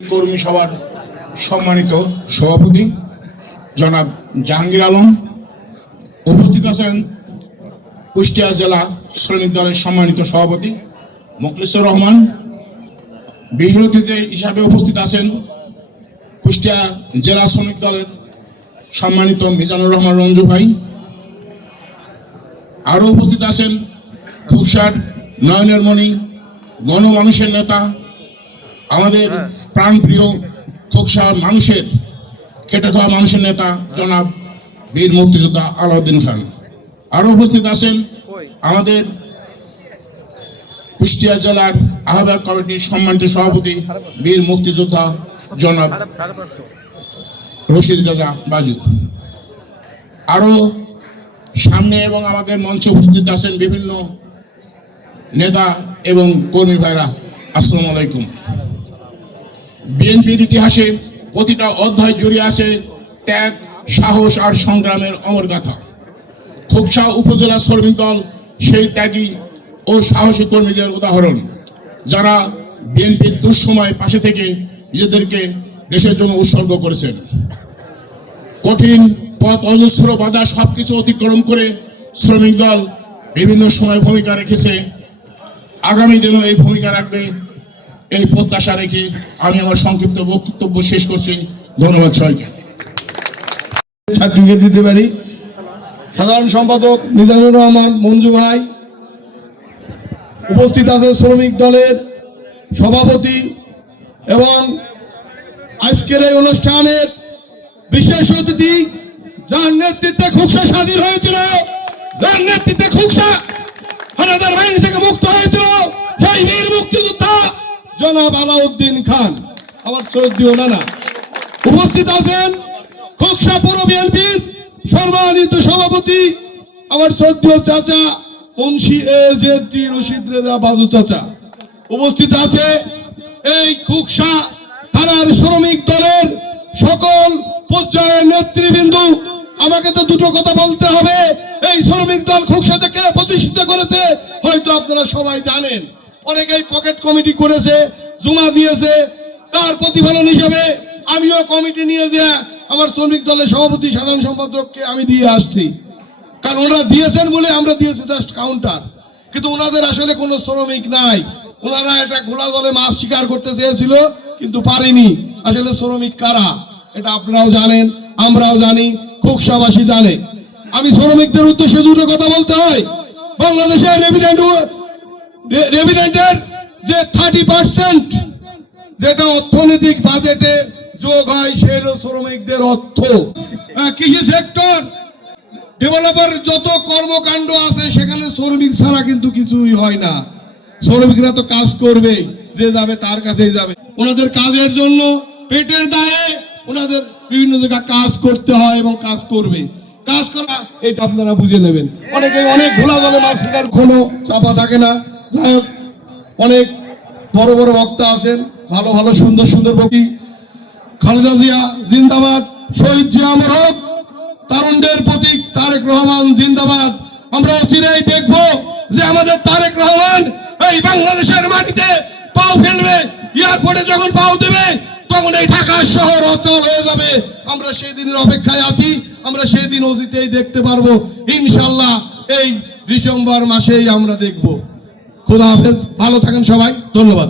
কর্মী সভার সম্মানিত সভাপতি জনাব জাহাঙ্গীর আলম, উপস্থিত আছেন কুষ্টিয়া জেলা শ্রমিক দলের সম্মানিত সভাপতি মোখলেসুর রহমান, বিশেষ অতিথি হিসাবে উপস্থিত আছেন কুষ্টিয়া জেলা শ্রমিক দলের সম্মানিত মিজানুর রহমান রঞ্জু ভাই, আরও উপস্থিত আছেন খুকসার নয়নের মণি, গণমানুষের নেতা, আমাদের প্রাণপ্রিয় খোকসার মানুষের খেটে খাওয়া মানুষের নেতা জনাব বীর মুক্তিযোদ্ধা আলাউদ্দিন খান। আরও উপস্থিত আছেন আমাদের কুষ্টিয়া জেলার আহ্বায়ক কমিটির সম্মানিত সভাপতি বীর মুক্তিযোদ্ধা জনাব রশিদ রাজা বাজু। আরও সামনে এবং আমাদের মঞ্চে উপস্থিত আছেন বিভিন্ন নেতা এবং কর্মী ভাইরা। আসসালামু আলাইকুম। বিএনপির ইতিহাসে প্রতিটা অধ্যায় জড়িয়ে আছে ত্যাগ, সাহস আর সংগ্রামের অমর গাথা। খোকসা উপজেলা শ্রমিক দল সেই ত্যাগী ও সাহসী কর্মীদের উদাহরণ, যারা বিএনপির দুঃসময় পাশে থেকে নিজেদেরকে দেশের জন্য উৎসর্গ করেছেন। কঠিন পথ, অজস্র বাধা সবকিছু অতিক্রম করে শ্রমিক দল বিভিন্ন সময় ভূমিকা রেখেছে, আগামী দিনও এই ভূমিকা রাখবে, এই প্রত্যাশা রেখে আমি আমার সংক্ষিপ্ত বক্তব্য শেষ করছি। ধন্যবাদ সবাইকে। সার্টিফিকেট দিতে পারি। সাধারণ সম্পাদক মিজানুর রহমান মঞ্জু ভাই, উপস্থিত আছে শ্রমিক দলের সভাপতি এবং আজকের এই অনুষ্ঠানের বিশেষ অতিথি, যার নেতৃত্বে খোকসা স্বাধীন হয়েছিল, যার নেতৃত্বে খোকসা হানাদার বাহিনী থেকে মুক্ত হয়েছিল, সেই বীর মুক্তিযোদ্ধা জনাব আলাউদ্দিন খান, আমার শ্রদ্ধেয় নানা। উপস্থিত আছেন খোকসা পৌর বিএনপির সম্মানিত সভাপতি আমার শ্রদ্ধেয় চাচা মুন্সি এজেডটি রশিদ রেজা বাজু চাচা। উপস্থিত আছে এই খোকসা থানার শ্রমিক দলের সকল পর্যায়ের নেতৃবৃন্দ। আমাকে তো দুটো কথা বলতে হবে, এই শ্রমিক দল খোকসা থেকে প্রতিষ্ঠিত করেছে হয়তো আপনারা সবাই জানেন। অনেকেই পকেট কমিটি করেছে, জমা দিয়েছে, তার প্রতিফলন হিসেবে আমিও কমিটি নিয়ে যে আমার শ্রমিক দলের সভাপতি সাধারণ সম্পাদককে আমি দিয়ে আসছি, কারণ ওনারা দিয়েছেন বলে আমরা দিয়েছি জাস্ট কাউন্টার, কিন্তু ওনাদের আসলে কোনো শ্রমিক নাই। ওনারা একটা ঘোলা দলে মাছ শিকার করতে চেয়েছিল কিন্তু পারেনি। আসলে শ্রমিক কারা এটা আপনারাও জানেন, আমরাও জানি, খোকসাবাসী জানে। আমি শ্রমিকদের উদ্দেশ্যে দুটো কথা বলতে হয়। বাংলাদেশের রেভিডেন্টের যে 30% যেটা অর্থনৈতিক বাজেটে যোগ হয় সেটা শ্রমিকদের অর্থ। কৃষি সেক্টর ডেভেলপার যত কর্মকাণ্ড আছে সেখানে শ্রমিক ছাড়া কিন্তু কিছুই হয় না। শ্রমিকরা তো কাজ করবে, যে যাবে তার কাছেই যাবে। ওনাদের কাজের জন্য পেটের দায়ে ওনাদের বিভিন্ন জায়গায় কাজ করতে হয় এবং কাজ করবে। কাজ করা এটা আপনারা বুঝে নেবেন। অনেকে অনেক ভোলা দলে মাছ শিকার কোনো চাপা থাকে না। যাই হোক, অনেক বড় বড় বক্তা আছেন, ভালো ভালো সুন্দর সুন্দর বক্তি। খালেদা জিয়া জিন্দাবাদ, শহীদ জিয়া অমর হোক, তারুণ্যের প্রতীক তারেক রহমান জিন্দাবাদ। আমরা অচিরেই দেখব যে আমাদের তারেক রহমান এই বাংলাদেশের মাটিতে পাও ফেলবে, এয়ারপোর্টে যখন পাও দেবে তখন এই ঢাকা শহর অচল হয়ে যাবে। আমরা সেই দিনের অপেক্ষায় আছি, আমরা সেই দিন অতীতেই দেখতে পারবো ইনশাল্লাহ। এই ডিসেম্বর মাসেই আমরা দেখব। খোদা হাফেজ, ভালো থাকেন সবাই, ধন্যবাদ।